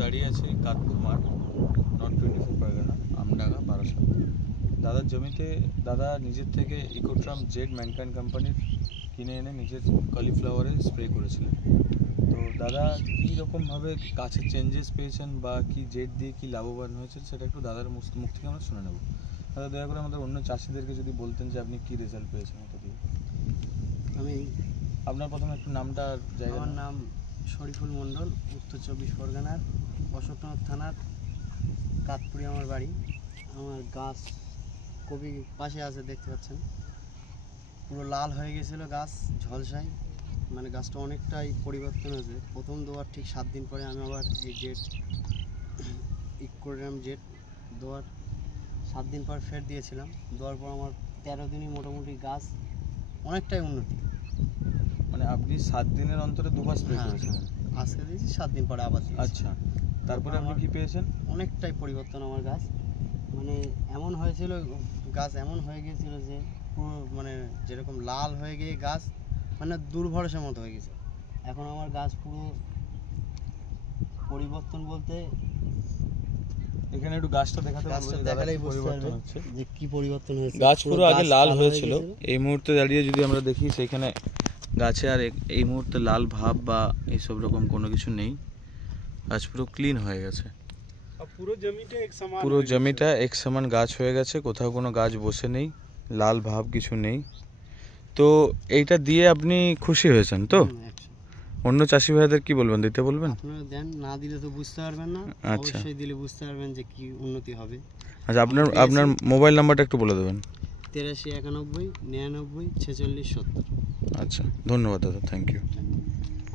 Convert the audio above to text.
দাঁড়িয়ে আছি কাতপুর মাঠ, নর্থ 24 পরগনা, আমডাঙ্গা, বারাসাত। দাদার জমিতে দাদা নিজের থেকে ইকোট্রাম জেড ম্যানকাইন্ড কোম্পানির কিনে এনে নিজের কলিফ্লাওয়ারে স্প্রে করেছিলেন। তো দাদা কী রকমভাবে গাছের চেঞ্জেস পেয়েছেন বা কি জেড দিয়ে কী লাভবান হয়েছে সেটা একটু দাদার মুখ থেকে আমরা শুনে নেব। দাদা দয়া করে আমাদের অন্য চাষিদেরকে যদি বলতেন যে আপনি কী রেজাল্ট পেয়েছেন এটা দিয়ে। আপনার প্রথমে একটু নামটা জায়গা। আমার নাম শরীফুল মণ্ডল, উত্তর 24 পরগনার অশোকনগর থানার কাতপুরে আমার বাড়ি। আমার গাছ কবি পাশে আছে, দেখতে পাচ্ছেন, পুরো লাল হয়ে গেছিলো গাছ, ঝলসাই, মানে গাছটা অনেকটাই পরিবর্তন হয়েছে। প্রথম দেওয়ার ঠিক 7 দিন পরে আমি আবার এই জেড ইকোট্রাম জেড দেওয়ার 7 দিন পর ফের দিয়েছিলাম। দেওয়ার পর আমার 13 দিনই মোটামুটি গাছ অনেকটাই উন্নতি। মানে আপনি 7 দিনের অন্তরে দুবার স্প্রে করেছিলেন? আজকে দিয়েছি, 7 দিন পরে আবার দিয়েছি। আচ্ছা, তারপরে আপনি কি পেয়েছেন? অনেকটাই পরিবর্তন আমার গাছ, মানে এমন হয়েছিল, গাছ এমন হয়ে গিয়েছিল যে পুরো মানে যেরকম লাল হয়ে গিয়ে গাছ মানে দুর্ভরসার মতো হয়ে গেছে। এখন আমার গাছ পুরো পরিবর্তন বলতে, এখানে একটু গাছটা দেখাতে গাছটা পারবেন? দেখালেই বুঝতে পারবেন যে কি পরিবর্তন হয়েছে। গাছ পুরো আগে লাল হয়েছিল, এই মুহূর্তে দাঁড়িয়ে যদি আমরা দেখি সেখানে গাছে আর এই মুহূর্তে লাল ভাব বা এইসব রকম কোনো কিছু নেই। গাছ পুরো ক্লিন হয়ে গেছে, পুরো জমিটা এক সমান গাছ হয়ে গেছে, কোথাও কোনো গাছ বসে নেই, লাল ভাব কিছু নেই। তো এইটা দিয়ে আপনি খুশি হয়েছেন তো? অন্য চাষি ভাইদের কি বলবেন, দিতে বলবেন? আপনারা দেন, না দিলে তো বুঝতে পারবেন না, অবশ্যই দিলে বুঝতে পারবেন যে কি উন্নতি হবে। আচ্ছা, আপনার মোবাইল নাম্বারটা একটু বলে দেবেন। 83 91 99 46 70। আচ্ছা, ধন্যবাদ দাদা, থ্যাংক ইউ।